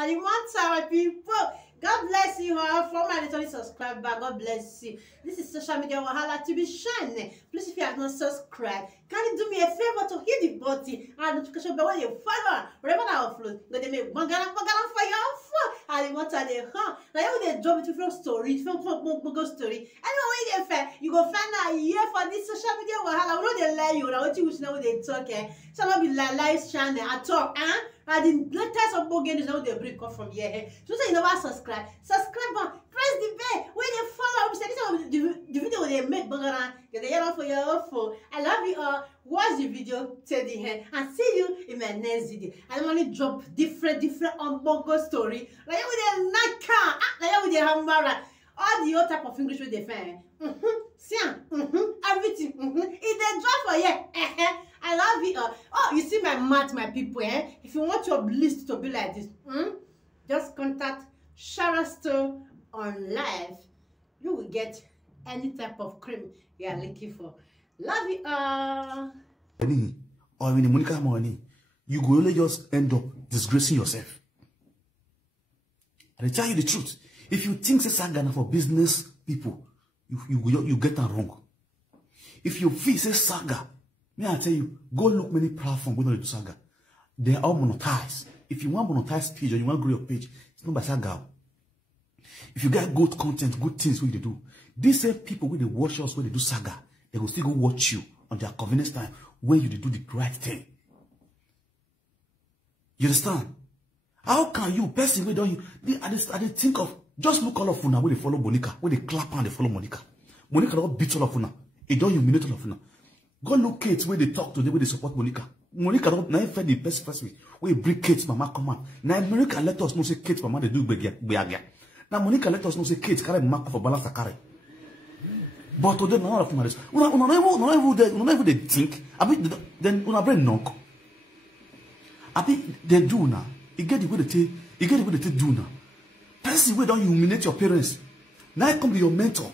And you want our people. God bless you all. For my little subscriber, God bless you. This is Social Media Wahala to be shining. Please, if you have not subscribed, can you do me a favor to hit the button and notification bell when you follow wherever I upload? Go they make bangana for your phone. And you want to now you they drop it from story, from story. Anyway, when you go find out here for this Social Media Wahala. We know they lie you. Now what you wish now they talk. So not be live channel at all. And the latest of both games now they break up from here. So say you never subscribe button, press the bell. When you follow, say this the video they make bangana. Get the yellow for your phone. I love you all. Watch the video till the end and see you in my next video. I only drop different unbongo story. Like with the naka, like with the hamburger, all the other type of English with the fan. Everything. If they drop for you, I love it all. Oh, you see my mat, my people. If you want your list to be like this, just contact Sharon Stone on live. You will get any type of cream you are looking for. Love you all. Or when the Monica money, you go only just end up disgracing yourself. And I tell you the truth. If you think it's saga for business people, you get that wrong. If you feel it's saga, may I tell you, go look many platforms where they do saga. They are all monetized. If you want monetized page or you want to grow your page, it's not by saga. If you get good content, good things, what they do. These same people when they watch us, when they do saga, they will still go watch you on their convenience time when you do the right thing. You understand? How can you, person, we don't you? I think of, just look all of Funa when they follow Monica, when they clap and they follow Monica. Monica don't beat all of Funa. It don't humiliate all of Funa. Go look Kate when they talk to them, when they support Monica. Monica don't now find the best first way. When you bring Kate's mama come on. Now Monica let us know say Kate's mama they do behavior. Now Monica let us know say Kate carry mark for balance a carry. But today none of this. Not even they think. I mean then una brain knock. I mean they do now. You get the way they do now. Person way don't humiliate your parents. Now I come be your mentor.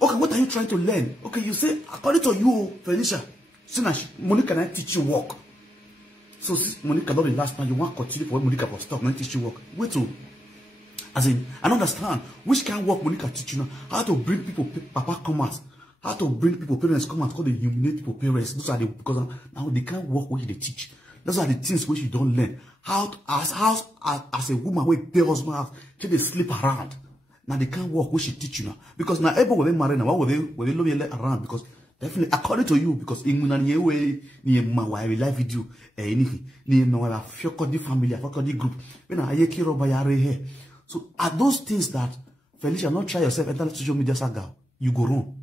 Okay, what are you trying to learn? Okay, you say according to you, Felicia, Monica can teach you work. So Monica not the last time you want to continue for when Monica was stop, not teach you work. Wait till. As in, I understand which kind of work Monica teach you now. How to bring people, papa come out. How to bring people, parents come out, because they humiliate people, parents. Those are the, because now they can't work what they teach. Those are the things which you don't learn. How to, as a woman with pay husband house, till they sleep around. Now they can't work what she teach you now. Because now everybody will be married now. Why will they love you around? Because definitely according to you, because in Munani way, ni ma wa live video, anything, ni ma wa fioko di family, fioko di group. When I hear kiro bayare here. So are those things that Felicia not try yourself enter social media saga, you go wrong.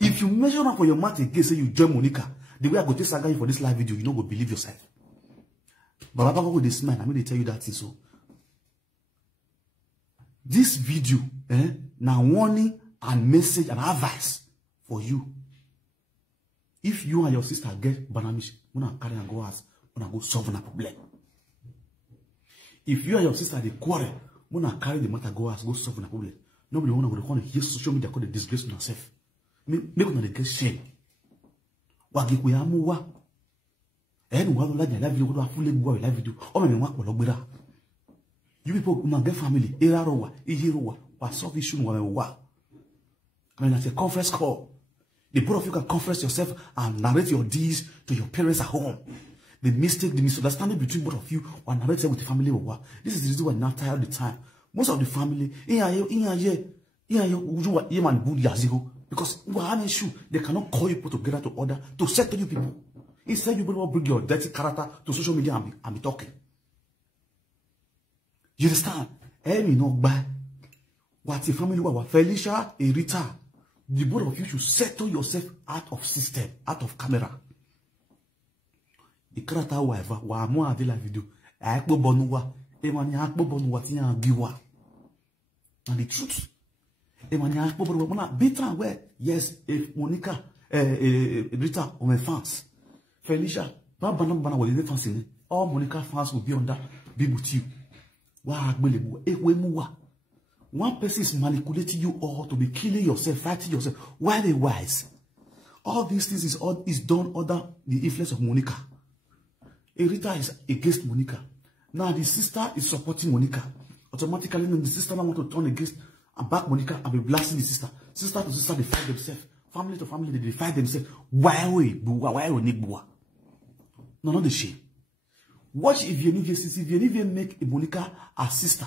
If you measure up for your math again, say you join Monica, the way I go to saga you for this live video, you know go believe yourself. But Baba go this man, I mean they tell you that thing so. This video, now warning and message and advice for you. If you and your sister get banamish, wanna carry and go ask, wanna go solve a problem. If you and your sister they quarrel, wanna carry the matter go ask, go solve a problem. Nobody wanna go to use social media called the disgrace on yourself. Make una get shame. Wagi kuyamu wa. Wa la live video go fully go live video. O me wa pologbera. You people una get family, erarowa, ihirowa, wa solve issue wa. I mean, that's a conference call. The both of you can conference yourself and narrate your deeds to your parents at home. The mistake, the misunderstanding between both of you, or narrate it with the family. This is the reason why not tired of the time. Most of the family, because we have an issue, they cannot call you people together to order to settle you people. Instead, you will bring your dirty character to social media and be talking. You understand? What the family were Felicia, Rita. The both of you should settle yourself out of system, out of camera. The character wife, wa mo ade la video. Akpo bonuwa, emani akpo bonuwa ti yan biwa. And the truth, emani akpo bonuwa na better where yes, if Monica, Rita on my fans, Felicia, bana will be fans in all Monica fans will be on that be with you. Wa agbelebu, ewemuwa. One person is manipulating you all to be killing yourself, fighting yourself. Why they wise? All these things is done under the influence of Monica. Rita is against Monica. Now the sister is supporting Monica. Automatically, then the sister now want to turn against and back Monica and be blasting the sister. Sister to sister, they fight themselves. Family to family, they fight themselves. Why we need bua? No, not the shame. Watch if you even make a Monica a sister.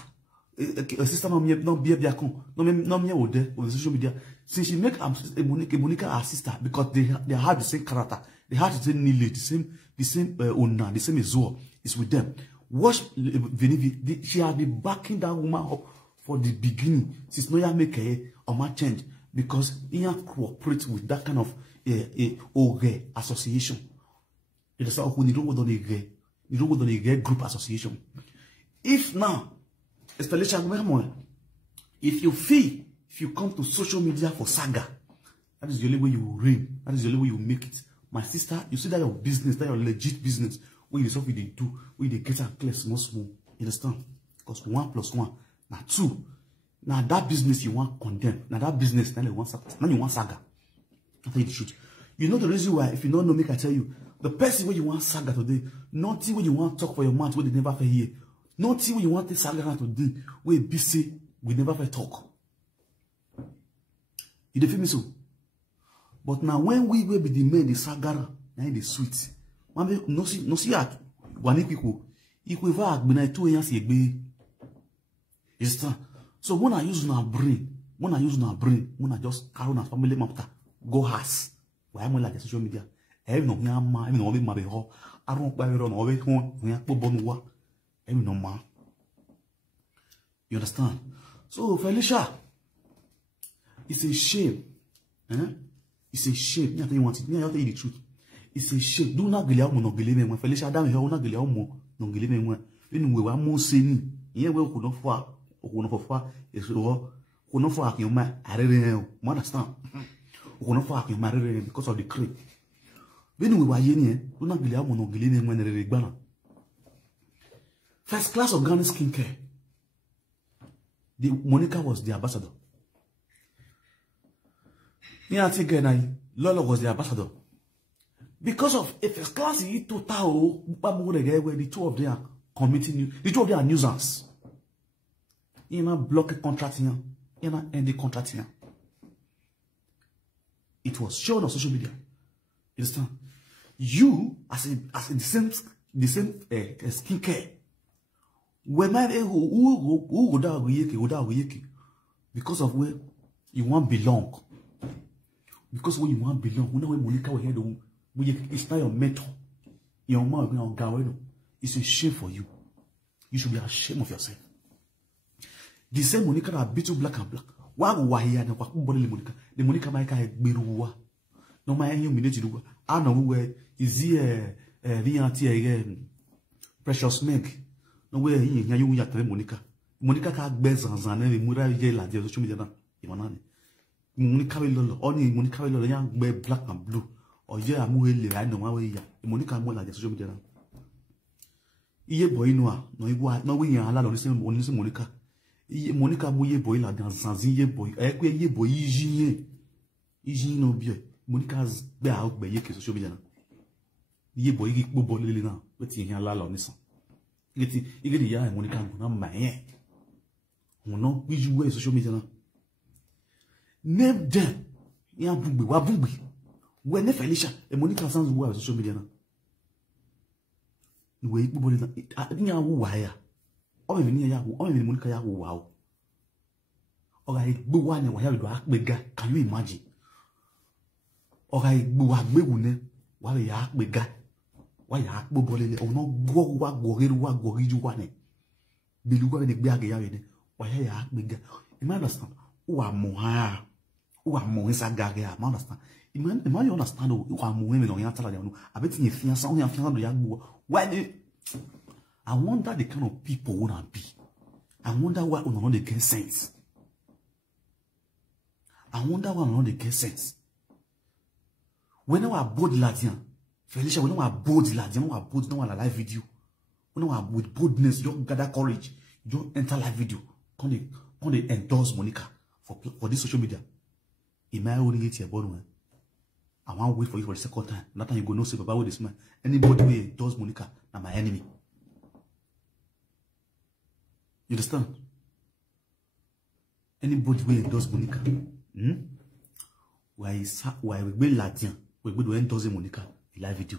A sister no be biakon. No me ode on the social media. Since she make a Monica a sister because they have the same character. They have the same knowledge, the same owner, the same Zoe. It's with them. Watch Venivi. She has been backing that woman up for the beginning. Since no make a man change because he have cooperate with that kind of association. It is how you don't go to the group association. If now, especially if you come to social media for saga, that is the only way you will reign. That is the only way you make it. My sister, you see that your business, that your legit business, where you something they do, where they get and clear small. You understand? Because 1 + 1 now 2. Now that business you want condemn. Now that business now you want saga. I tell you the truth. You know the reason why, if you don't know, make I tell you, the person where you want saga today, nothing where you want talk for your mouth where they never hear. Nothing where you want to saga today, where be say we never talk. You feel me so? But now when we will be the men, the saga, now the sweet. No see at one people. Equal va bina 2 years be. So when I use my brain, when I just carry on family matter, go has. Why am I like social media? I don't know, I don't buy it on over home. You understand? So Felicia, it's a shame. It's a shame. You don't want it. You tell you the truth. It's a shame. Do not get out no gele me. Felicia, Adam here not get out mo no gele me. When we were more saying, here we could not for is could not for your man. I don't understand. Could not for your man because of the creep. When we were here, do not get out no gele me when they banner. First class organic skincare. Monica was the ambassador. Lola was the ambassador. Because of a first class, the two of them are committing, the two of them are nuisance. You know, block a contract here, you know, end the contract here. It was shown on social media. You understand? You, as the same skincare, when my who because of where you want belong. Because when you want belong, when Monica will hear it's not your mentor. Your mom, it's a shame for you. You should be ashamed of yourself. The same Monica that beat you black and black. Why here and what body Monica? The Monica Mike Biruwa. No, my humiliated. I know where is here Precious Meg. No way you yet Monica. Monica can't bear Zanzan and Mura Yela, the social media. Monica will only Monica will young wear black and blue. Or yeah, I'm really I know my way. Monica more like the social media. Ye boy no we are allowed to listen Monica. Monica Moye boy like Zanzi ye boy. Ye boy easy no beer. Monica's bear out by ye social media. Ye boy get bobo lily now. But he can allow listen. You get the young Monica, not my hair. No, we you wear social media. Name them. Ya bumbi, wa bumbi. When ne Felicia, e Monica sounds wear social media now. The way people ya wu wire. O me ni ya wu, o me Monica ya wu wow. Oga igbo wa ne wa ya do akpega. Can you imagine? Oga igbo wa gbegu ne wa ya akpega. Wa ya akpo bolele o no gwo wa gworeru wa goriju wa ne. Belugo ne gbe age ya we ne. Wa ya akpega. You understand? Who are more? Who are more inside Gaga? I understand. You understand who are more women on your television. I bet you feel something and feel the young. Why? I wonder the kind of people would I be. I wonder why we don't get sense. I wonder why we don't get sense. When I bold Ladian, Felicia, when I bold Ladian, I bold no live video. When I with boldness, you gather courage, you enter live video. Can they endorse Monica for this social media? In my own age, I want to wait for you for the second time. Not time you go no say about this man. Anybody who endorse Monica, now my enemy. You understand? Anybody will endorse Monica. Why we be Latin? We be endorse Monica in live video.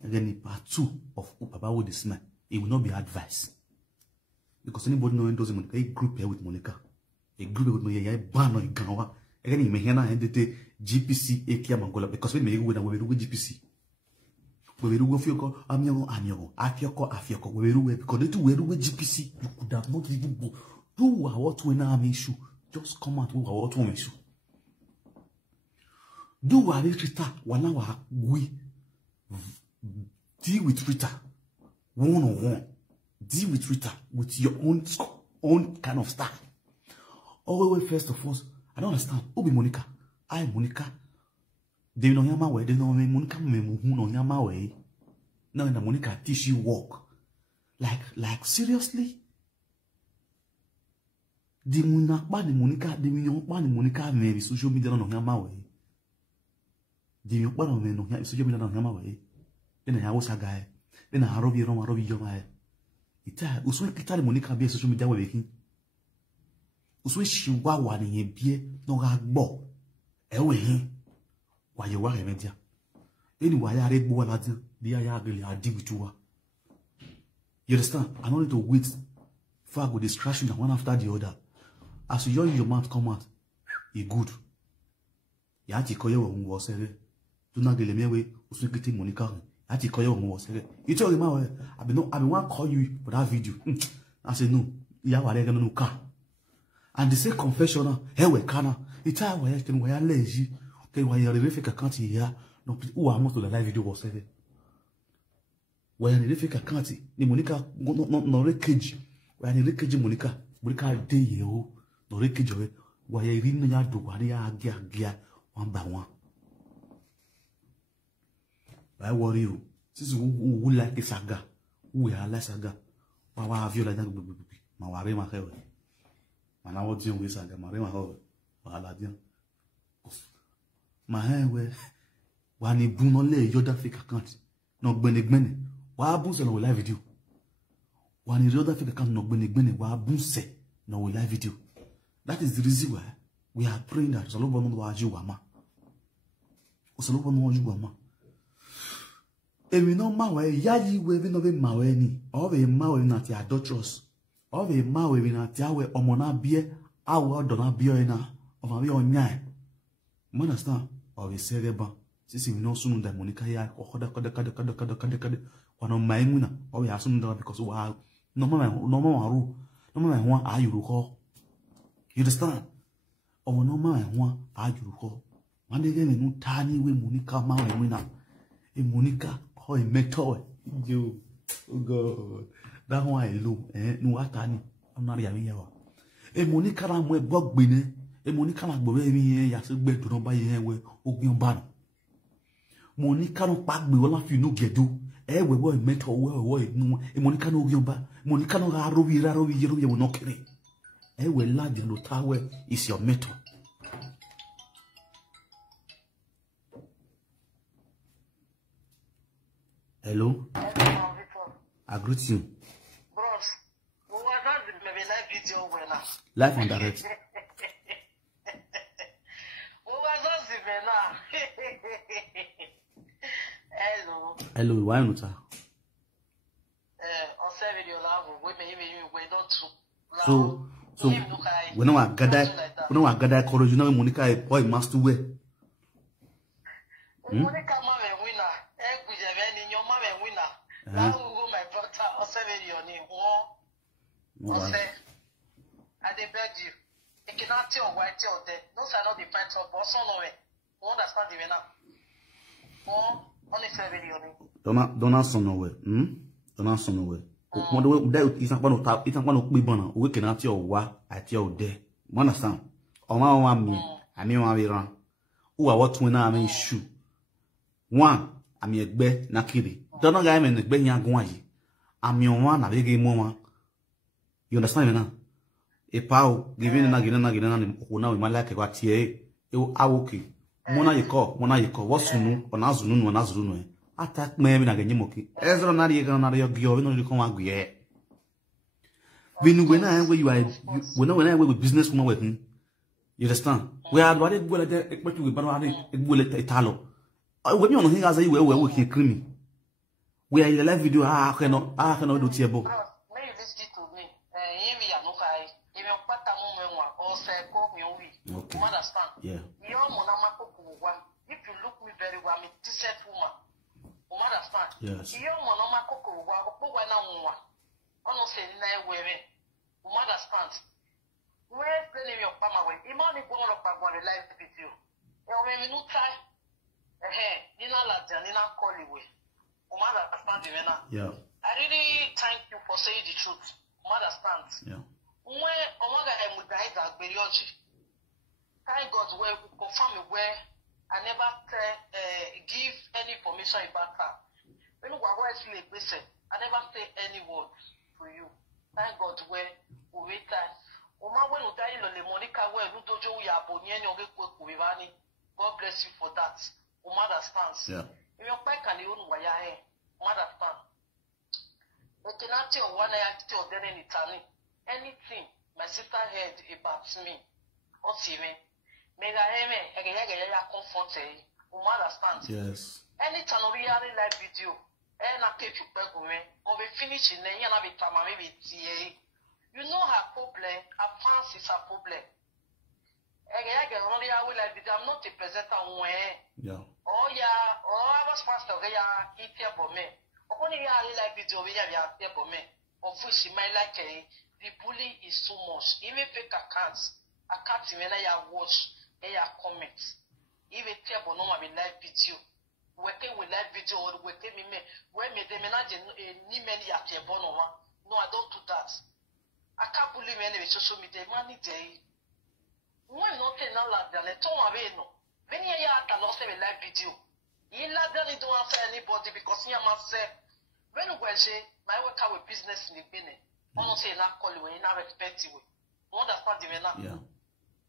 And then in part 2 of Papa with this man, it will not be advice. Because anybody know endorse Monica, a group here with Monica. A group with Monica, a ban on Ganawa. Again, you may hear now ended GPC, Ekia Mangola, because we may go with GPC. We will go Afioko, we will because they do with GPC. You could have not even do what we now issue. Just come out with what we issue. Do what it Twitter, one hour we deal with Twitter one on one. Deal with Twitter with your own kind of style. Always first of all, I don't understand. Who be Monica? I Monica. They know Yama way, they know me Monica me who know Yama way. Now in the Monica teach you walk. Like seriously? The Monica maybe social media no Yama way. The Yama no social media no Yama way. Then I was a guy. Then I Robbie Yoma. Ita uswe kita Monica be social media way. Uswe shiwa wani ye bie no ga gbo. Ewe hin. Why you are media? Anyway, I read more than the I deal with you. You understand? I don't need to wait for good distraction one after the other. As you your mouth come out, you good. You have to call your own was do not get me away, uswikiti Monica. You have to call your own was you tell him, I've been one call you for that video. I said, no, you have a no car. And the same confessional, hey, we can't. It's how we are lazy. Okay, why you fake account here? No, who are most of the live video was said. When you fake account, the Monica no wreckage. When you wreckage Monica day you no wreckage of it. Why you reading your do what you are one by one. I worry you. This is who like a saga. Who are like saga. Why have you like that? My worry my hair. And I was doing with saga. My ring my hair. Maladian. My hair where one is bunole yoda fake account. No benigmene. Why boons no live video? One is yoda fake account no benigmene. Why boons no live video? That is the reason why we are praying that Salobo no waju wama. Salobo no waju wama. Emi no mawe yayi we no be mawe ni. Or be mawe na ti adulterous. Or be mawe na ti awe omona bie awe odona bie na. Of abi onyai. You understand? Or we say reba. Sisi we no sunu da Monica ya koda. Wano maimuna. Or we asunu da because we are no mama one ayuruko. You understand? Or no mama one ayuruko. One day no tani we Monica maimuna. A Monica or a metal. You oh God. That one I low. No atani. I'm not here. A Monica ramwe bog bine. E Monica na gbo mi ya se gbe to no ba ye we ogun ba no Monica no pa gbe wala fi no gedu e we we meto we no e Monica no ogun ba Monica no ga robi ye no kere e we la de no tawe is your meto. Hello, I greet you. Bros, we were not maybe live video when live on direct. Hello, why not? So when I gather courage, you know Monica a boy must wear. Monica mama winner, your mama winner. Now go my brother or 7 year name. I beg you. You cannot tell white or dead. No, I not depend on boss on way. Understand the winner. Oh, only 7 year name. Don't son away. Don't son away. When that is not one of it's not one of we bonner. We cannot tell why at your day. Understand? Oh, my one me. I mean, I run. Who are what when I mean shoe. One, I'm your bed, Nakiri. Don't know guy in the bed, young guay. I'm your one, a big mama. You understand me now? A pow, giving an again, who now in my like a tea. You are okay. Mona you call, what's new, or Nazunu, or Nazunu. Attack me in a Genimoki. Ezra Nadia, your girl, you come out. when you are when I with business woman with him. You understand? We are what it will expect you with Italo. When you know as you were working creamy. We are in the live video. I cannot do Tiabo. Okay. Yeah. If you look me very well, I'm a decent woman. Yes. Where's the name of Pama? Imani born of Pagwan live video. When you try, Nina Ladia, Nina Colliway. Yeah. I really thank you for saying the truth. Understand? Yeah. When Omaga and Mudaid are Berioji, thank God where we confirm where I never give any information about her. When we are actually a person, I never say any word for you. Thank God where we wait. God bless you for that. Understand? Yeah. If you back and you understand? We cannot tell one I tell them anything my sister heard about me. Or see me. May I comfort understand? Yes. Anytime we are in live video, and I take you back with me, or we finish in the end of the time, maybe you know her problem, her fans is her problem. I'm not a presenter. Yeah. Oh, yeah. Oh, I was pastor. Eat your bomb. Only I like video. We have your bomb. Of which my like the bully is too much. Even fake accounts, I can't even watch a comments. Even table no one live video. Working with live video or working me. When me they manage ni many at your bonoma. No, I don't do that. I can't believe any social media money day. When not now like that, let no. When you are lost a live video, you not don't answer anybody because you must say, when you say, my work out with business in the beginning, I don't say not call you when you not respect you. Understand the man? Yeah.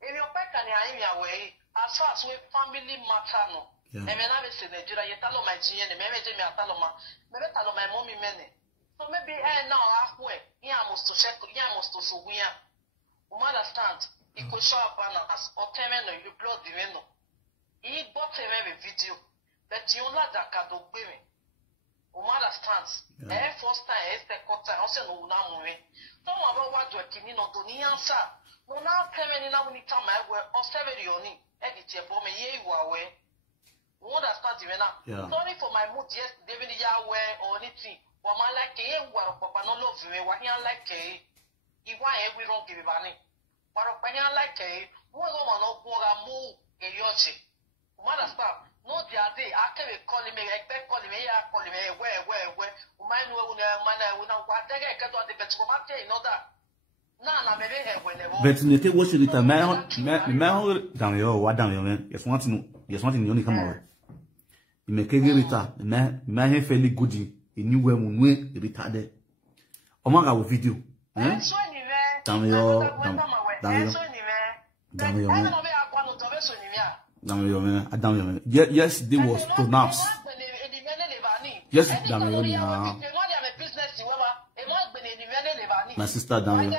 If your back and your way, as far as we family matter, no. And when I was in Nigeria, you tell my GN, the manager, me tell my mommy many. So maybe now halfway, you must to check, you must to show we are. Understand? He could show up on us, or terminal, you blood the window. He bought a video, but you not that can do women. Understand? First time, second time, also no name. Don't about what you're killing or don't answer. No, now terminal now when you tell my word, or 7 years, edit your bomb, ye you are away. Understand? Sorry for my mood yesterday, when you are aware or anything. Or my like a war of Papa no love me, what you like a. If why we don't give money. But when you like a, who don't know what I move a yoshi. Mother stop. No, the other day, I can call him, I can call him, I call him, where, my man, what I get on the best of my day, no that. None, I may have whenever. But you take what you did, a man down your what down your man. Yes, wanting you only come over. You make a guitar, man, fairly goody. Il n'y a pas de retardé. On m'a regardé vidéo. Hein? Yesterday was pronounced. Yes, my sister down here.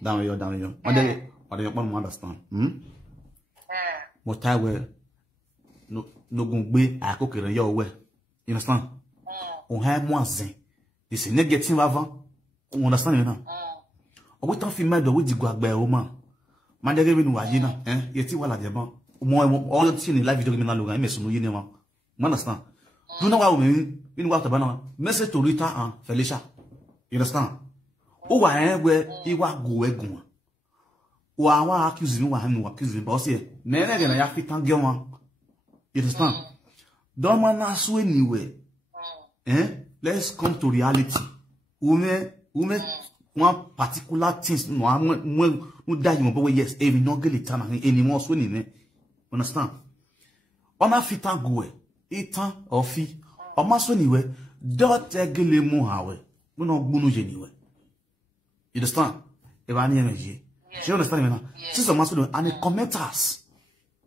What do you understand? What I will no go be I cook it your way. You understand? On a moins zin. C'est négatif avant. On understand maintenant. On va t'en filmer de où dit quoi au man. Mandere nous agina, hein, yeti wala diamant. Moi on tient la vidéo maintenant le gars mais son yéné moi. Understand? Do know how we what bana. Mais c'est torita en Felicia. You understand? O wa en we I wa go egun. O wa accuse me wa hanu accuse me boss here. Nene na ya fitan gewan. You understand? Don't man na so anyway. Let's come to reality. One particular things no die you but yes, every no get it anymore so ni. Understand? On a fit an go etan or fi. O ma so niwe dot egele mu hawe. We no gbunu je niwe. You understand? E ba ni energy. You understand me now? Since o ma so and the commenters.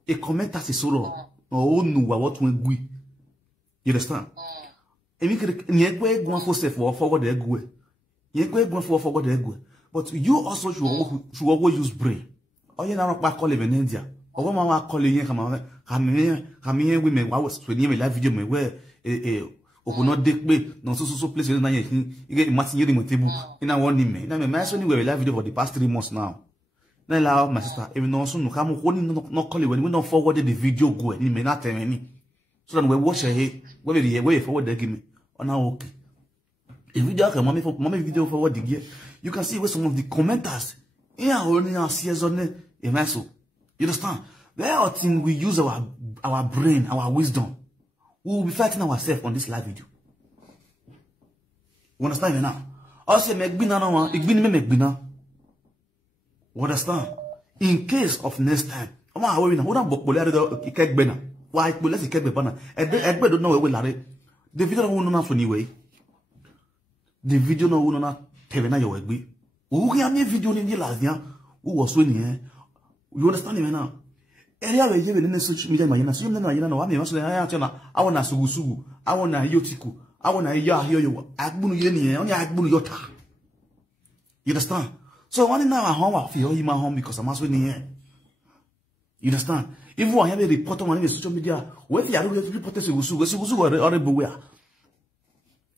A commenters is soro. O nu wa what we gui. You understand? Emi nye kwe gwan for self or forward the egwe. Ye kwe gwan for forward the egwe. But you also should always use brain. Oh, you know, not call even India. Or one mama call you, come here, women, I was when you live video, me where or not dick me, no so place you get matching you table in a one name. Now, my son, we live video for the past 3 months now. Now, allow my sister, even also no come holding not call you when we not forwarded the video go and you may not tell any. So then we wash your head, where we way forward they give me. Oh, now, okay. If video can mommy video forward the gear, you can see where some of the commenters here only our CS on it. You understand? There are things we use our brain, our wisdom. We will be fighting ourselves on this live video. You understand me now? I say Megbina no Megbina. You understand? In case of next time, I'm not worried. Why let's get Bena? I don't know where we'll the video no know for anyway. The video no will not tell you your way. Who can make video in the last year? Who was winning? You understand me now? Area where you in the social media, my so you know, I want to sugu, I want to yotiku, I want to ya hear you. Agbunu yeni, only agbunu yota. You understand? So one now home, I feel him at home because I'm also in here. You understand? If you have a report on the social media, where you are reporting sugu or everywhere.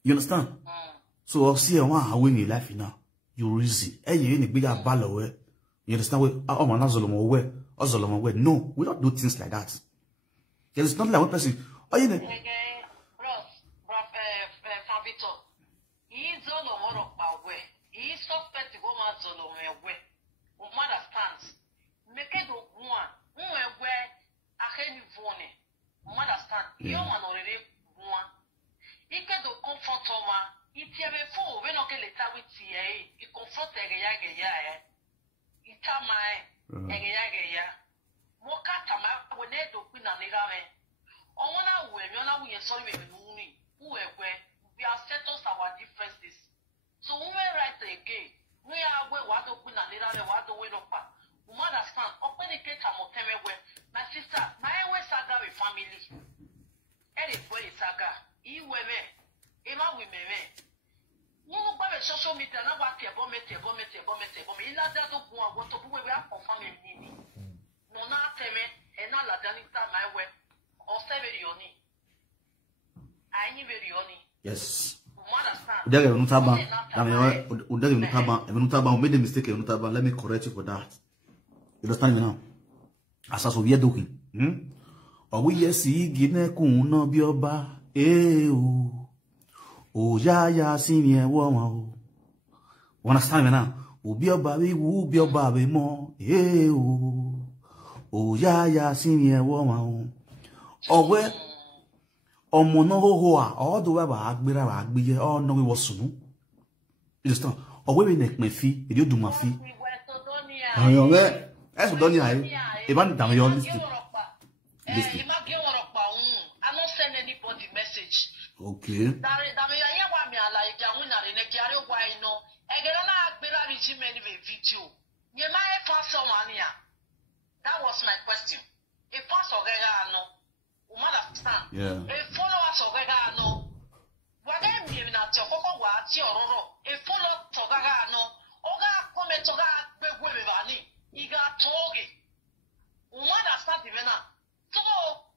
You understand? So I'll see how when you life now. You easy. And you ain't bigger ball away. You understand? No, we don't do things like that. It's not like one person. Oh, you know. Il y avait faux, mais non que l'État oui tirer, il confronte Egeya, il tamae, Egeya. Mon cas tamae, on est donc une année là, on a où, on a où il sorti avec nous, où est where we are settled our differences. So we right again, we are where what to put année là, what to win up. You understand? Open the gate and tell me where my sister, my way saga with family. Elle est bonne saga, il ouais mais, et ma oui mais. Nous pas les social media na wa tie bon mete il a da do bon awo to bu we confirm me ni no na teme e na la dani ta my way o se verioni ai verioni yes understand udage unutaba na me udage unutaba you made a mistake unutaba let me correct you for that. You understand me now? Asaso we doing owo yesi gine kun no bi oba o oh ya senior woman. Understand me now? Ubi obabe mo. Oh ya senior woman. Owe omo no ho all the way ba agbe all no we wasunu. You understand? Owe we nek me fi, e do ma fi. Ayo me. Eso doni ai. E ban dam yo list. Okay. That was my question. If fans of no, understand. Yeah. If followers of no, what I mean at your what your if follow Togano, Oga come Toga Begwani, he got Togi. Understand even now. So,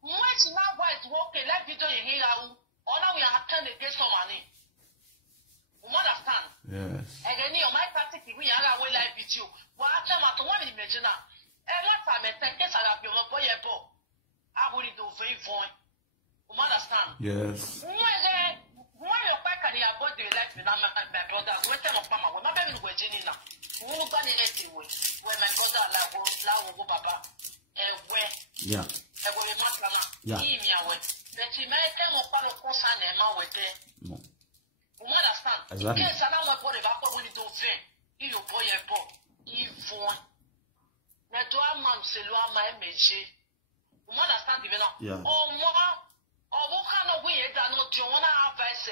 much now white walking like you do here. All we are attending this money. You understand? Yes. Again, you might practically we are away live with you. What I'm at one imagine now. And last time I think I have your boy. I will do very fine. You understand? Yes. When your back and your body left me, my brother, wait a minute, Mama, we're not going to go Jenny now. Who got it anyway? When my brother, Lao, Baba, and where? Yeah. I will remember, yeah. But you may tell me what the concern and now with them. No. You understand? Exactly. Yes, I know what body back when you don't think. You boy a boy. Even. Now, do I man say, Lua, my MG? You understand? Even now. Yeah. Oh, Mama. Oh, what kind of way that not you want to advise,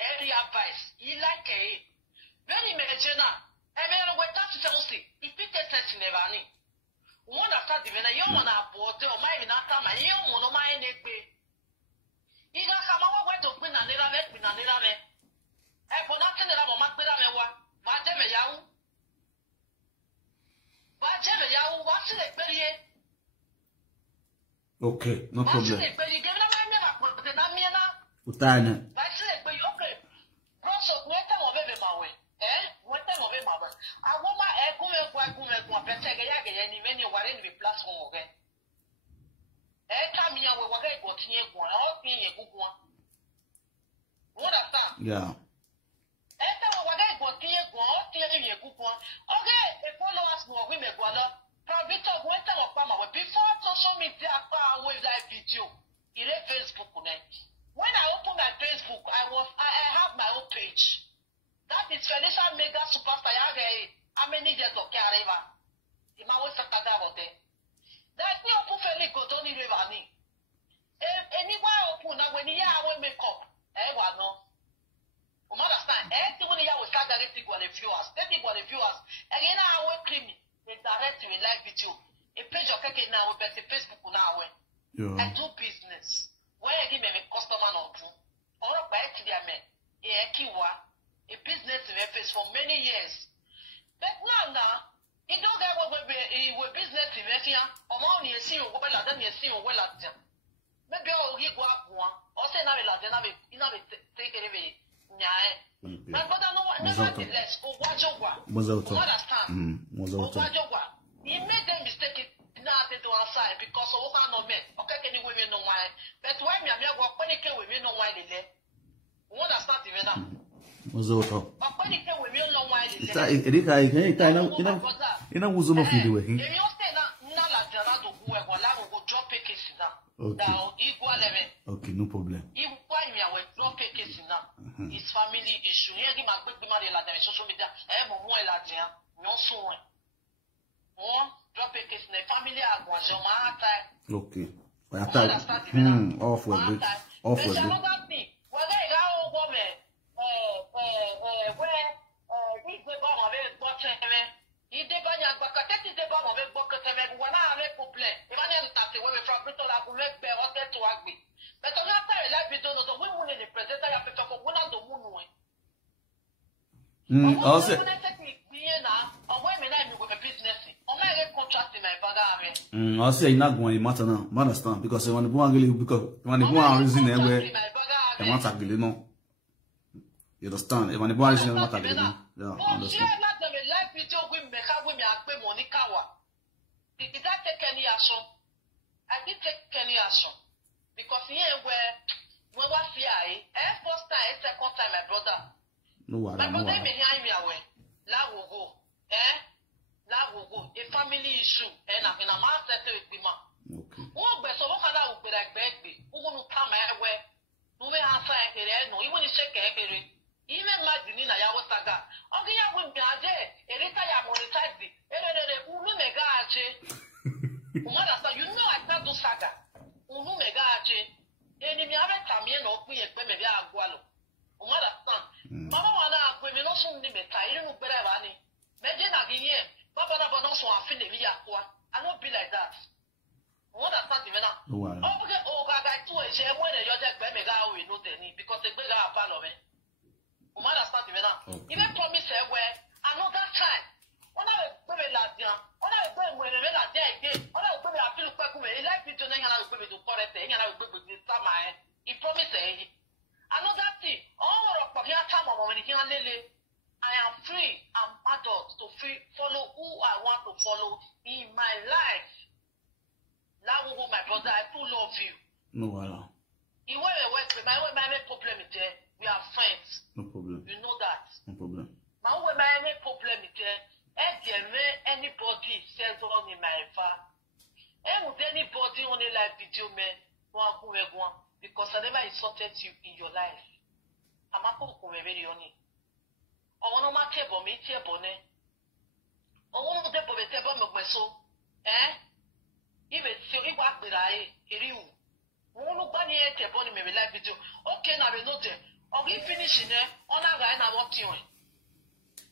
every advice? You like it. When you imagine now, I mean, what that's to say, if you get test in the running. You understand? Even now, you want to board or my nata, my young one, my neck. Il a come over to win a little bit. I put nothing that I'm not with a what? Whatever you Okay, no problem. Yeah. Before social media with that video, Facebook. When I opened my Facebook, I have my own page. That is Felicia Mega Superstar. How many years of Careva? I was a there. That's not open Feli Godoni Rivani. Anywhere open now when you are make up. No. Understand? Everyone here will start directing with the viewers. Taking with the viewers. And you know I will claim it. They direct with live video. A page of now with Facebook now. I do business. Where I give me a customer on two. Or a buy to their men. A business in face for many years. But now, it don't get what we business in here. Or only a see well than you see well at them. Maybe I'll give up one. Or say now you know take it away. My brother, nevertheless, he made a mistake. Not to our side because of what no men. Okay, any women know why. But why me? I'm going to women know why they let. What does that even now? Was over. But when you can women know why they let. You know, who's not feeling. If you stay now, like Janado, who will drop a case now. Now, equal level. Okay, no problem. If why me, I will drop a case now. His family issue. Here, give my quick money like the social media. I'm more like no soon. Drop a case in the family. Okay. Off with it. Off with it. Also, I'll say not going to matter now. Understand? Because when the one reason everywhere, I want to get no. You understand? When the one reason not to get no. Yeah, understand. Did I take any action? I did take any action. Because here where we were here, first time, second time, my brother. My brother behind me away. La will go. That will go. A family issue. And I'm in a master with me. Okay. Oh, but so what can I do like baby? Who will come away? No, we have a no, even if shake a even my Dinina Yawasaga. Okay, I wouldn't be a day. A retire monetize it. You know I can't do saga. Unu megaje. Enemy have come here no be a maybe a gualo. Mama wana women also need me tired of Berevani. Imagine again. Papa no so I feel me aqua. I don't be like that. What does that even now? Okay, oh, but I do a share when you're just mega we know the need because the bigger part of it. What does that even now? Even promise where another time. When I go last year, when I go when I last day again, when I go I feel quite good. He like to know and I go to correct and I go to this time. He promised another thing. All of your time when he can lily. I am free. I'm adult to follow who I want to follow in my life. Now, my brother, I do love you. No, Allah. You were my problem is there. We are friends. No problem. You know that. No problem. My problem is there. Anybody says on in my far. And with anybody on a live video, man, because I never insulted you in your life. I'm a poor very on it. I want to make a bomb, it's a bonnet. I want to depot a table of my soul. Even so, it was with I, you. Won't look bunny at a bonnet, maybe live video. Okay, now we know them. Are we finishing there? On a guy, now what you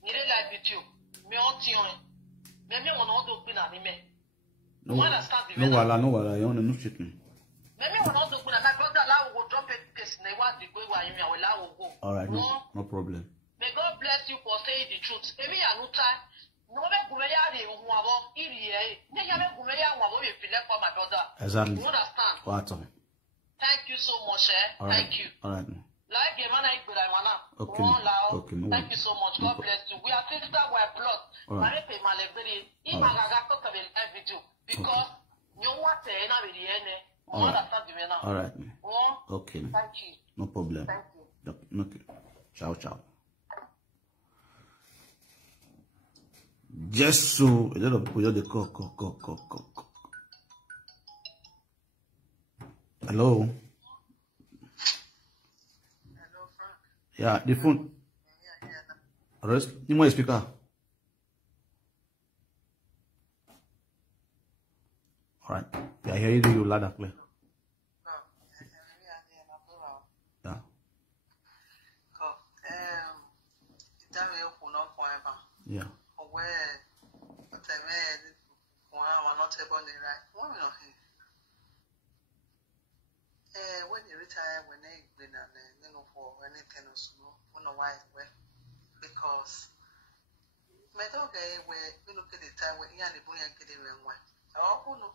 need a live video. Me on you. Maybe on all those been anime. No, understand the no, I only know shit. Maybe on all those been a brother, I will drop it because they want to go where you will allow go. All right, no problem. May God bless you for saying the truth. Maybe I will try. Exactly. You understand? What? Thank you so much, eh? All right. Thank you. All right. Like a man, I could have Okay. Okay. No Thank you so much. God bless you. We are sister, we are blood. All right. All right. All right. Okay. Thank you. No problem. Thank you. Okay. Ciao, ciao. Just so a lot of people just call. Hello. Hello, Frank. Yeah, the phone. Yeah. Rest. You want speaker? All right. Yeah, I hear you loud and clear. Yeah. Yeah. When you retire, when they been for anything else, why? Because my dog, where we look at the time when you are the boy and getting one. Oh, no.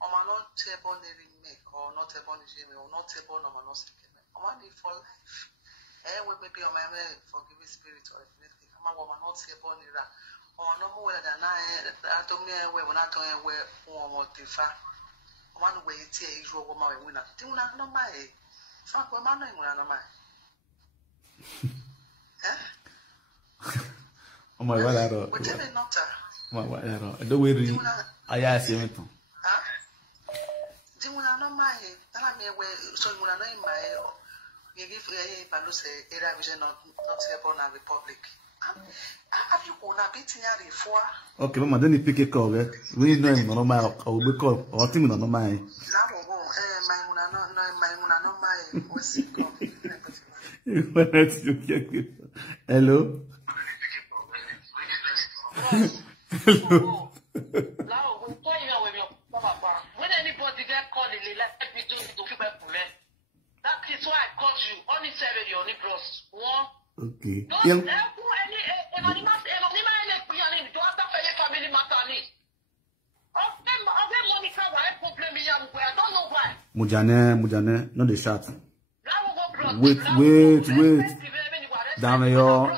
I'm not table make or not table or not table no man I'm only for life. We maybe on my forgiving spirit or anything. I'm a woman not table near or no more than I don't know where we're not doing where one differ. One way it's a usual woman winner. Do not know my fuck woman no my. Oh my God, What did not? I don't worry. I ask you. Dimuna no my, I mean, where so you know my, you give a Balus area vision not upon a republic. Have you gone a bit near before? Okay, Mama, then you pick a call. We know him, no matter how we call or thing no my. Hello. Hello. When anybody get called, let me do it to people. That is why I called you. Only 7 your bros. One. Okay. Don't do any anonymous family matter. Monica, why problem me? I don't know why. Mujane, not the shot. Wait. Down here.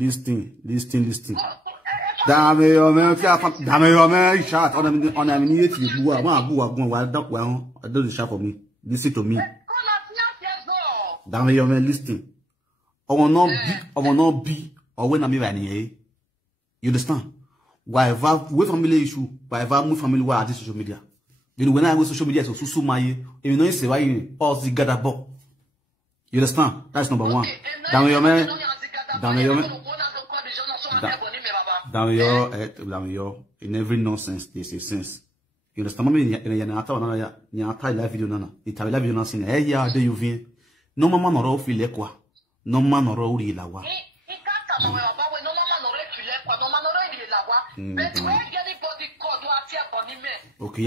Listen. Damn your man, shot on a minute. You are going wild dog. Well, I do the shot for me. Listen to me. Damn your man, listen. I will not be, or when I'm even here. You understand? Why have we family issue? Why have we family why this social media? You know, when I go social media, so susu my, you know, say why you all the gather box. You understand? That's number one. Damn your man. Down your in every nonsense, there's a sense. You understand me? Live video nana. It live video nana. Hey, yeah, there you vien. No mama no ro file kwa. No man no ro uri lawa. Okay,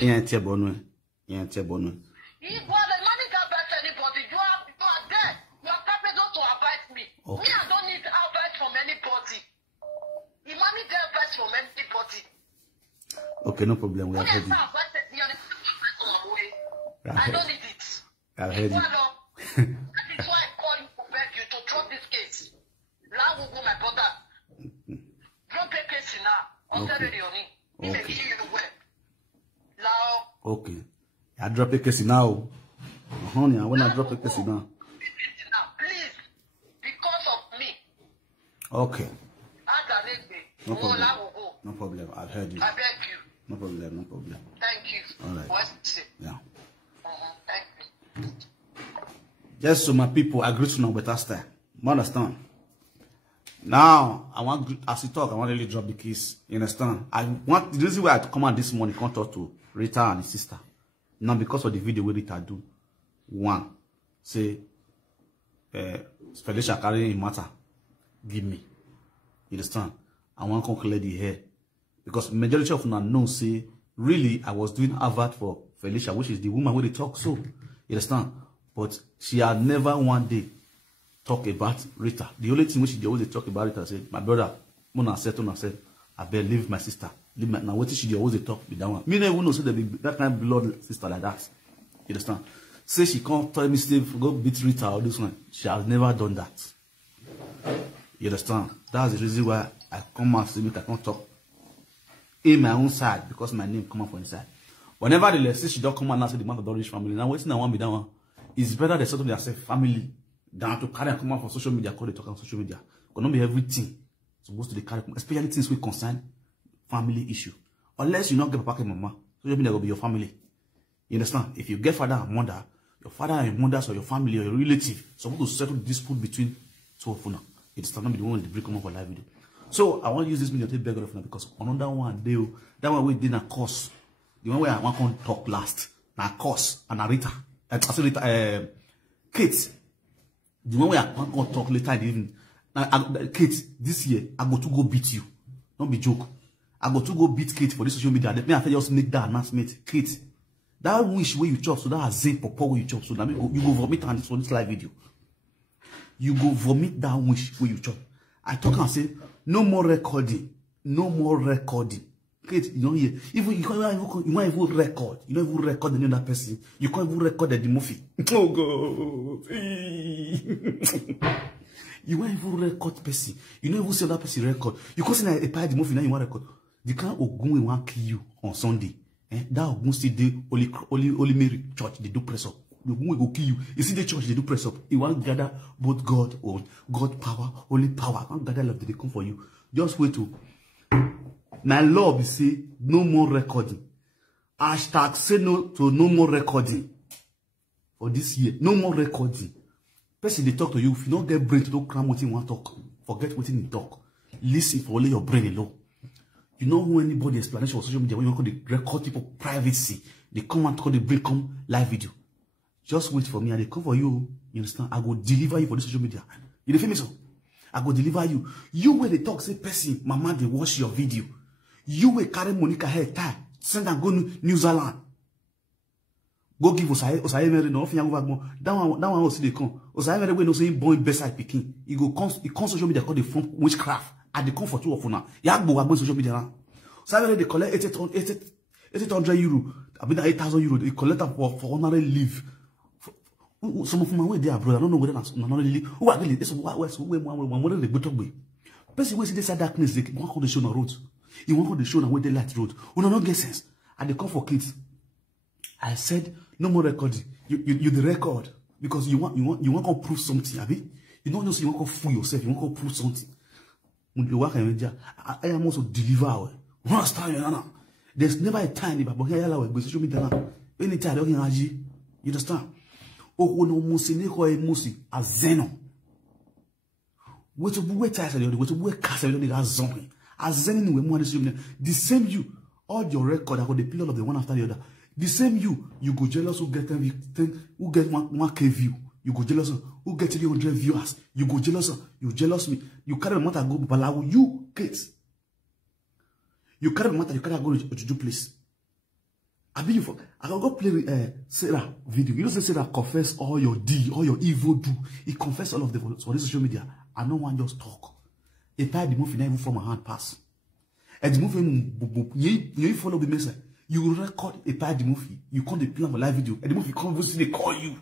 yeah, tebonu. Okay. Me, I don't need advice from anybody. The money get advice from anybody. Okay, no problem. We have heard you. I don't need it. I've heard you. That is why I call you to beg you to drop this case. Now will go my brother. Drop a case now. Okay. I drop a case now. Honey, I wanna drop a case now. Please, because of me. Okay. No problem. No problem. I've heard you. I beg you. No problem. Thank you. All right. What's it? Yeah. Thank you. Just so my people agree to know better style. You understand? Now, I want, as you talk, I want to really drop the case. You understand? I want, the reason why I come out this morning, can't talk to Rita and his sister. Not because of the video where Rita do. One, say, Felicia carrying matter. Give me. You understand? I want to clear the hair. Because majority of them know, say, really, I was doing advert for Felicia, which is the woman where they talk so. You understand? But she had never one day talk about Rita. The only thing which she always talk about Rita, say, my brother, Mona said, I better leave my sister. Leave my, now what she always talk with that one. Me never know say that kind of blood sister like that. You understand? Say she can't tell me Steve, go beat Rita or this one. She has never done that. You understand? That's the reason why I come out to make I can't talk in my own side because my name come out from inside. Whenever the less she don't come out and say the man of the rich family. Now waiting I want me that one. It's better they settle themselves family than to carry and come out from social media, call they talk on social media. Because not be everything supposed to be carry, especially things we concern family issue. Unless you not get back mama, social media will be your family. You understand? If you get father and mother, your father and your mother or your family or your relative supposed to settle the dispute between two of you now. It's not be the one with the break come up for live video. So I want to use this video to beg off now because another one they that one we did a course. The one where I want to talk last. Na course and a Rita. Rita Kate. The one where I want to talk later in the evening. Now Kate, this year I go to go beat you. Don't be joke. I go to go beat Kate for this social media. Let me have to just make that announcement. Kate. That wish where you chop, so that zinc pop where you chop, so that you go vomit on this live video. You go vomit that wish where you chop. I talk and say, no more recording. No more recording. Kate, you don't hear. Even you can't even record. You don't even record the other person. You can't even record the movie. Oh God. You won't even record person. You don't even see other person record. You can't say a part of the movie now you want to record. The kind of Ogun will want to kill you on Sunday. That Ogun still do Holy Mary Church, they do press up. The Ogun will kill you. You see the church, they do press up. You want to gather both God or God power, holy power. I want to gather love that they come for you. Just wait to. Now law be say no more recording. Hashtag say no to no more recording. For this year, no more recording. Person they talk to you, if you don't get brain to don't cram what you want to talk, forget what you talk. Listen for only your brain alone. You know who anybody explanation for social media when you want to record people privacy. They come and call the break come live video. Just wait for me and they come for you. You understand? I go deliver you for this social media. You feel me so? I go deliver you. You where they talk say person, mama they watch your video. You will carry Monica head tie. Send and go to New Zealand. Go give Osaye Mary no fiyan go that one will see they come. Osaye Mary we no say born beside Pikin. He come social media called the front witchcraft. And they come for two of now. Yagbo go social media now. Osaye Mary they collect 800 euro. I mean 8,000 euro. They collect them for honorary leave. Some of them way they are brother. I don't know whether that's honorary leave. Who are really? This one they go talk way. Person we see this darkness. They want to show on road. You want to show on where they light road. We don't get sense. And they come for kids. I said no more recording. You the record because you want to prove something. Abi? You don't just you want to fool yourself. You want to prove something. I am also deliver. There's never a time but social media. Anytime you understand? Oh no musi ne ko musi azeno. What to wait I said what to wait cast you don't azon. Azeno we more the same you all your record I got the pillar of the one after the other. The same you go jealous who get who get 1K view. You go jealous who get 300 viewers. You go jealous you jealous me. You carry the matter go balawo you kids. You carry the matter you carry go to do place. I mean I go play Sarah video. You know say Sarah confess all your deed, all your evil do. He confess all of them for this social media. I no one just talk. A part the movie never from my hand pass. And the movie you follow the message. You record a part of the movie. You call the plan for live video. And the movie come they call you.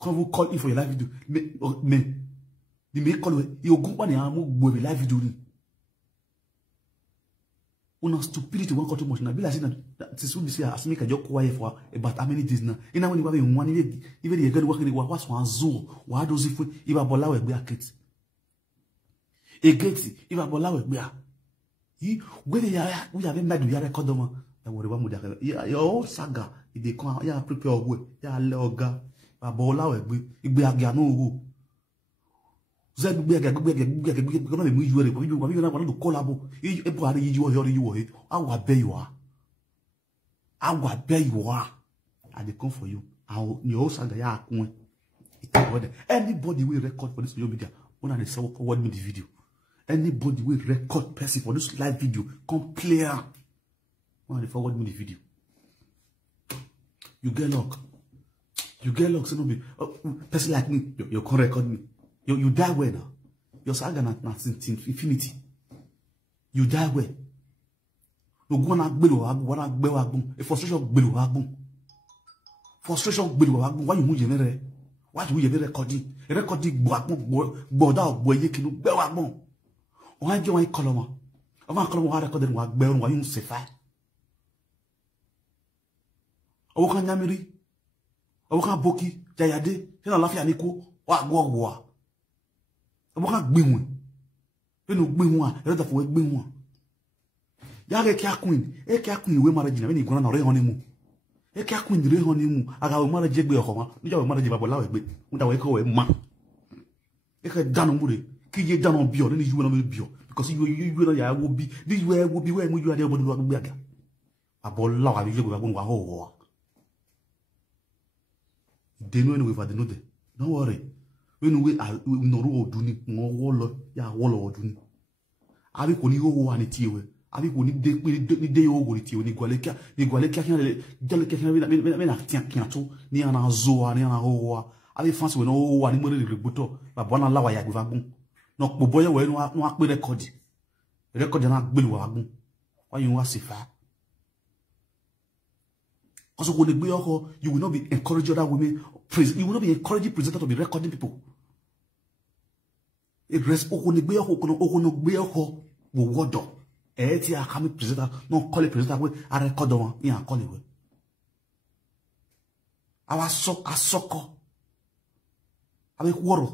Come call you for your live video. Me the may call you go on a live video. Una stupidity won't too much. Now be like that this will be say as make a joke quiet for about how many days now. In when you have one even you get working what's one zoo. What does if a bola we be a kid? A gate if a bola we be a where we have made we record them. That worry one with your saga. If they come, yeah, prepare way. Yeah, loga. A bola we be a gano. Zed be a gonna be usually. You want to collabo. You I will bear you are. I will bear you are. And they come for you. Your saga, yeah, anybody will record for this video media. When I say what me the video. Anybody will record person for this live video. Come clear. When they forward me the video. You get luck. You get luck, so no be person like me, you can record me. You die well now. Your saga not infinity. You die well. You go na gbero agbun. A frustration gbero agbun. Frustration gbero agbun. Why you move your mere? Why do you be recording? Recording boda boye kinu gbero agbun. Why do you color? I want color wa recording wa gbero wa you se fa. O kan nyamiri. O kan boki jayade. Se na lafia ni ko wa gwo. O kan gbe won. E no gbe won a, e da fo gbe won. Yage kia queen, e kia queen we marriage na we ni gona na re honeymoon. E kia queen re honeymoon, aga we marriage gbe oko ma, ni ja we marriage babo lawe gbe. Mu da we ko we ma. E ka danu mu re, ki je danu bi o ni you na me bi o because you na ya wo bi, this we wo bi we mu you ade obodo wa gbe aga. Abo lawa bi je gbe wa ho. They know anyway, they know that. Don't worry. When we no ro oduni, mo wo lo ya wo lo oduni. Abi ko ni ho wa ni ti we. Abi ko ni de yo go ni ti we ni gwale kia kan le jale kia me na tian to ni ana zo ni ana ho wa. Abi fancy we no ho wa ni mo re gboto. Ba bona lawa ya gbe fa gun. No po boye we no a pe record. Record na gbe lu wa gun. Why you wa sifa? Also, when you will not be encouraging other women. You will not be encouraging presenters to be recording people. It rests. Presenter, no call it presenter. I record one. Yeah, call it. Our soccer. I make water.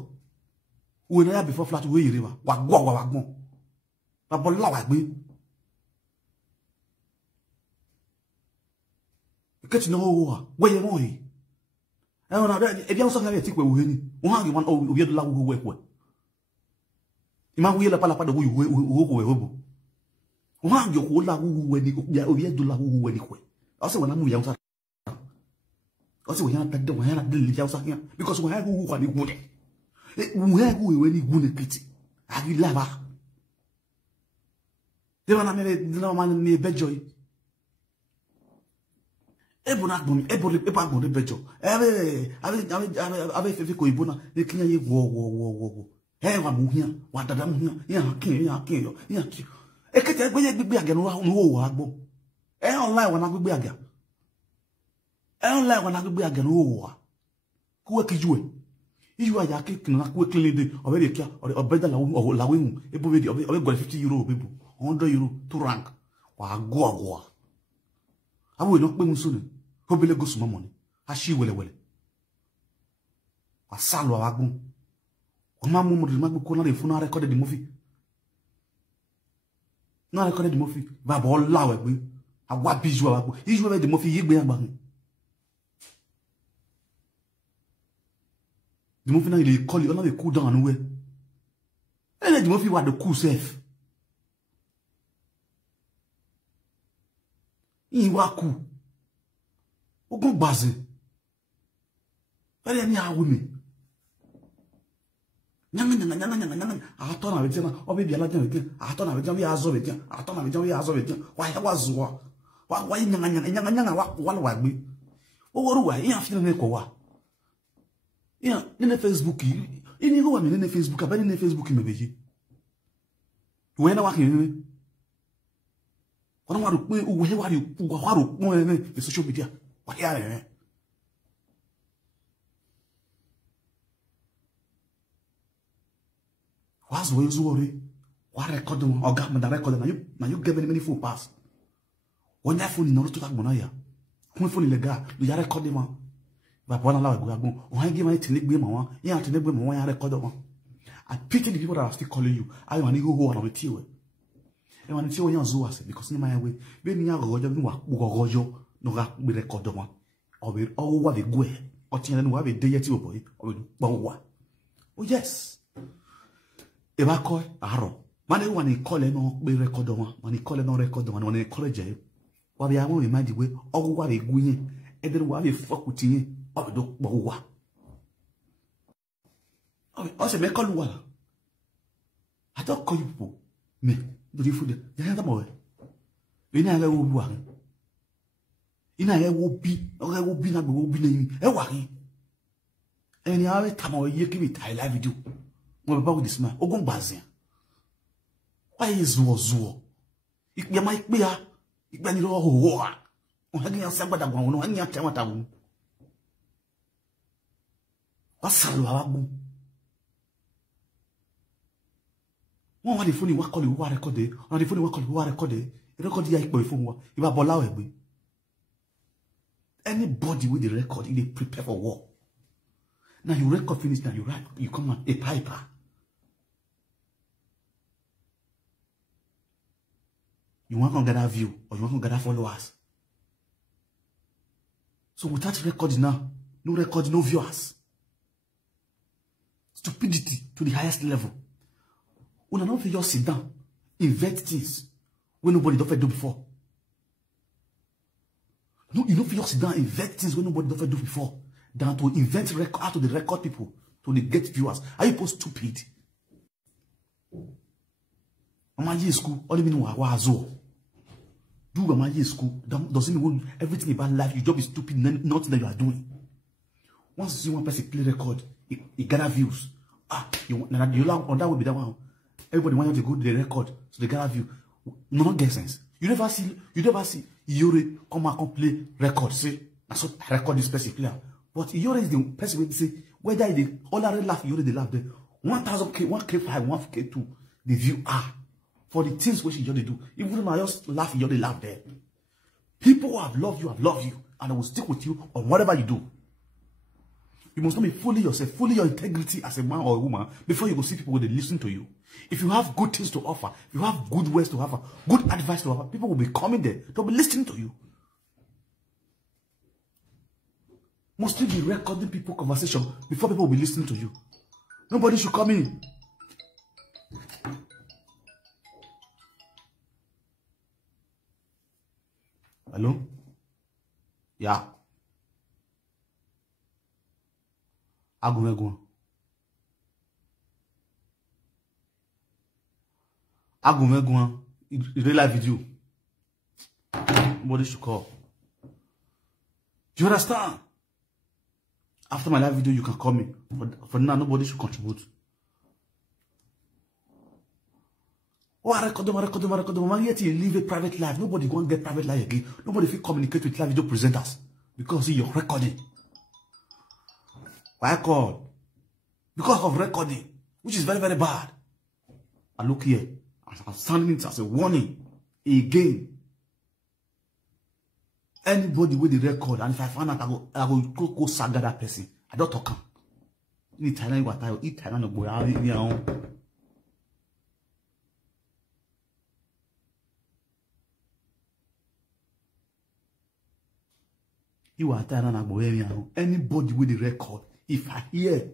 We never before flat away river. Wagwa. But lawa get to know where you're going. If you're something I think we're winning, one we had love who work well. Imagine we la pala pada who one you hold love who when you do love who when you also when I'm young. Also, we have to here because we have who are the good. We have who when you wounded pity. I will love her. They want to make no man me bed joy. Ebona gbon eba gbon de bejo ave fefe ko ibona ne kinya ye wo wa mu hia wa dada mu hia ya kin yo e kete gbegbe aga no wo agbo online wa na gbegbe aga no wo ku we kijuwe ijuwa ya ke kin na ku we clean de obere kia obeda lawe hu ebo be obe go €50 bebo €100 to rank wa go awu no pe musuni Kobele go suma money. Ashi wele. Asalo agun. Oma mu mudri magbu ko na le fun na record the movie. Na record the movie. Baba olawe gbe. Agwa biju agbo. Iju be the movie yigbe agba. The movie na ile call you na be cool down we. The movie wa the cool self. Iwa cool. Ogun baze. Very any women. Nyanga. Atona wetina. Obi bi ala jan wetin. Atona wetin bi azo wetin. Atona wetin bi azo wetin. Wa ya wazuwa. Wa nyanga wa gbe. Oworu wa yan fi ne ko wa. Yan ne Facebook yi. Ini ho wa me ne Facebook abani ne Facebook me beji. We na wa kin. Ona wa ro pe o we wa ro pon ne social media. What are you? What's the worry? What record them? Or got me the record? Now you give me full pass. When that phone not to talk monaya. When phone illegal, you record them. But one allow go. Why give my technique be my yeah, to never my record them. I pity the people that are still calling you. I want to go on with you. I want to see what you're doing because in my way, when you are going no ga be record one or we all wa be go or tin no wa be dey yeti boy or wa oh yes e ba call aro man e wan e call e no be record one man e call e no record one e encourage e wa be awon e mind we o wa be go yin e dey wa be fuck with yin o be do po wa o se me call wa I don't call you people me do you food ya ta mo we na ga wo bu an ina ye wo bi na gbe wo bi na yin e wa yin Any hour time or you give it I live video. When about with this man, Ogon Bazin. Why is Zuo? It might be a it be no war. On hanging a Sabbath one, no hanging a Tamata. What's a labu? One the phone work call you what recorded, or the phone work call you what recorded, a record the boy phone, if I bow away. Anybody with the record, they prepare for war. Now you record finish, now you write, you come out a piper. You want to gather view or you want to gather followers. So without recording now, no record, no viewers. Stupidity to the highest level. When not just sit down, invent things when nobody don't do before. No, you don't just sit down, invent things when nobody don't do before. Than to invent record out of the record people to the get viewers. Are you both stupid? Amaji school, all you mean wazo. Do Amaji school doesn't mean everything about life. Your job is stupid, nothing that you are doing. Once you see one person play record, it gather views. You on that will be that one. Everybody want to go to the record, so they gather view. No get sense. You never see Yuri come and play record. Say that's what record this person player. But Yuri is the person will say whether they already laugh, Yuri they laugh there. 1,000K, 1K5, 1K2, the view are for the things which you do. Even when I just laugh, you they laugh there. People who have loved you, and they will stick with you on whatever you do. You must not be fully yourself, fully your integrity as a man or a woman before you go see people who they listen to you. If you have good things to offer, if you have good words to offer, good advice to offer, people will be coming there. They'll be listening to you. Must you be recording people's conversation before people will be listening to you? Nobody should come in. Hello? Yeah. Agumegua. Real live video. Nobody should call. Do you understand? After my live video, you can call me. For now, nobody should contribute. Oh, I record them. Man, yet you live a private life. Nobody go and get private life again. Nobody will communicate with live video presenters because you're recording. Why call? Because of recording, which is very, very bad. And look here, I'm standing it as a warning again. Anybody with the record, and if I find out, I will go saga that person. I don't talk. In Thailand, what I eat Thailand, go out in your own. You are Thailand, anybody with the record. If I hear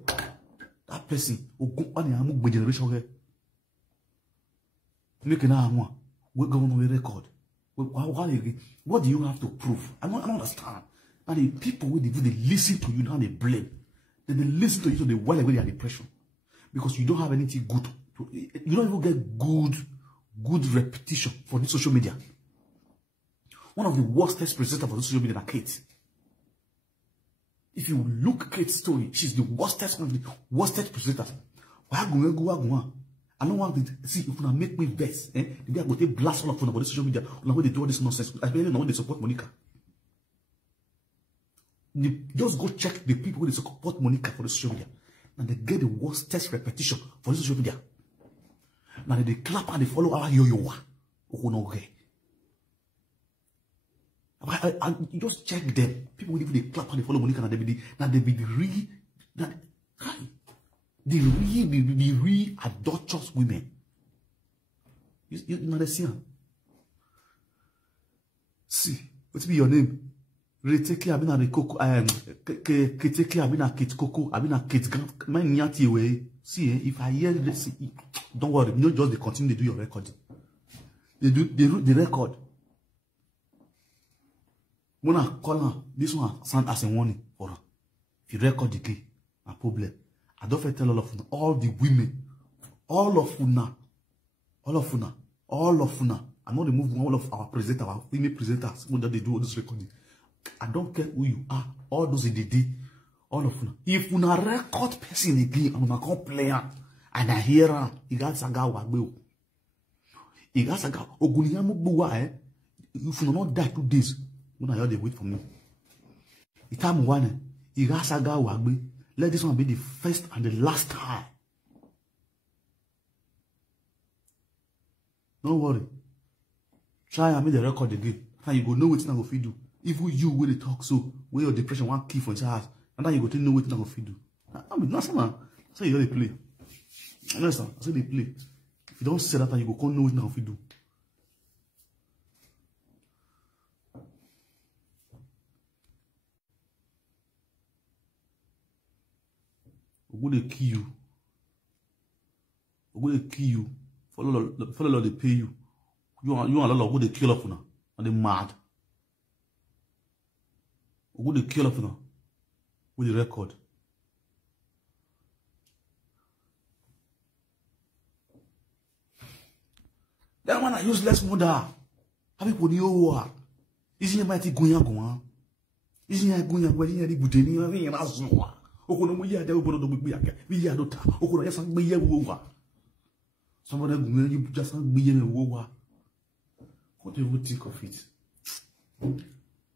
that person who go on the generation here, make an arm, we go on the record. What do you have to prove? I don't understand. And the people with they listen to you now, they blame. Then they listen to you so they while away their depression. Because you don't have anything good. You don't even get good repetition for this social media. One of the worstest presenters for the social media are Kate. If you look at Kate's story, she's the worstest one of the worstest presenters. I don't want to see if you make me vex. They are going to blast all of them about the social media. Now they do all this nonsense. I really know they support Monica. They just go check the people who they support Monica for the social media. And they get the worstest repetition for the social media. Now they clap and they follow our yo-yo. I just check them. People will even clap and they follow Monica and they be the real adulterous women. You understand? See, what's be your name? Reteki abina de coco keteki abina kit coco abina kit man nyati way. See, if I hear this, don't worry, no just they continue to do your recording. They do the record. When I call her, this one sound as a warning for her. If you record the key, a problem. I don't tell all the women, all of Una. I'm not removing all of our presenters, our female presenters, when they do all this recording. I don't care who you are, all those in the day, All of you. If you na record person again, and you come play and I hear him, he got saga wagbe. He got saga. Oguniyamu buwa If you not die 2 days, when I hear they wait for me. The time one, he got saga wagbe. Let this one be the first and the last time. Don't worry. Try and make the record again. And you go know what you go do. Even you will they talk so, where your depression one key for inside house, and then you go to know what you go do. I mean, that's man. So you play. Understand? I say they play. If you don't say that, you go know what you go do. Who they kill you? Who they kill you? Follow they pay you. You are a lot of who they kill up now, and they mad. Who they kill up now with the record. That one a useless mother. Have you put your war? Is he mighty going? Is he going where he had the Butini and Azua? Okonomoya, they will go to the Biadota. Okona, yes, and be a wowa. Some of them you just be a wowa. What do you think of it?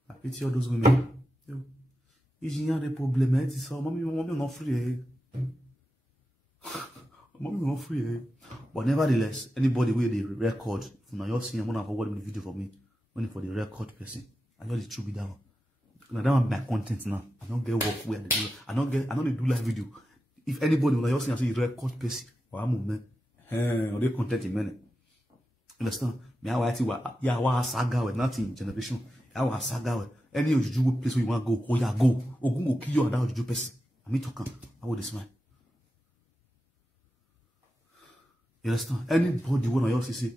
I pity all those women. Is he not a problem? So, mommy, not free. Mommy, not free. But nevertheless, anybody with the record, now you're seeing one of what the video for me, only for the record person. I know the truth be down. Now that one my content now. I don't get work where they do. I don't do live video. If anybody when you're seeing I say record person, or I'm man, or they content in minute. Understand? Me I write ya wa saga with nothing generation. I wa saga with any of you place where you want to go, or ya go, or go kill you and that you person. I mean talking. I will this man. You understand? Anybody when you say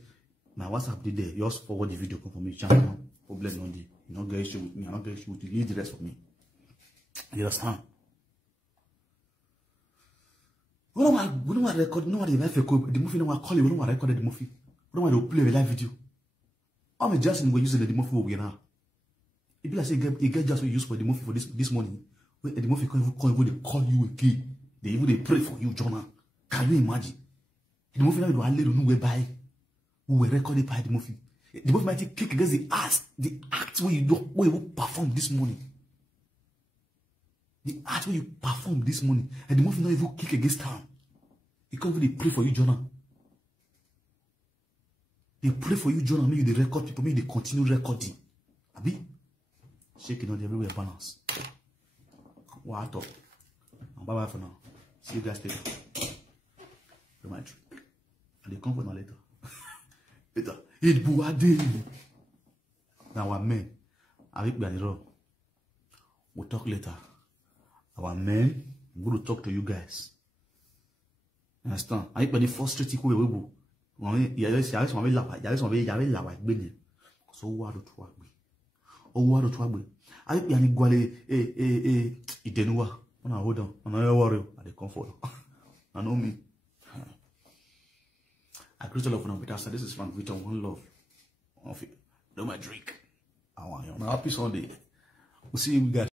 now WhatsApp did there, you just forward the video come for me channel. Problem on the you not get issue with me, I not get issue with you, leave the rest for me. You understand? We don't record, no one the movie, no one call you, we don't record the movie. We don't play a live video. I'm just in using the movie we now. If you say you get just use for the movie for this morning, when the movie can't even they call you again. They pray for you, Jonah. Can you imagine? The movie now you don't know where by who were recorded by the movie. The movie might kick against the act where you perform this morning. The act where you perform this morning, and the movie not even kick against town. They can't even pray for you, Jonah. They pray for you, Jonah. Maybe they record people, maybe they continue recording. Abi, shaking on everywhere balance. What up? Bye bye for now. See you guys later. Remind you. And they come for now later. Later. It buade. Now our men, I will be on the road. We'll talk later. Our men, I'm going to talk to you guys. Understand? I will be frustrated. So what do you I will be on the Idenua. Hold on. I'm not worried. I come for you. I know me. I greet all of you now. This is Frank Victor. One love. Don't my drink. I want you. Happy Sunday. We'll see you guys.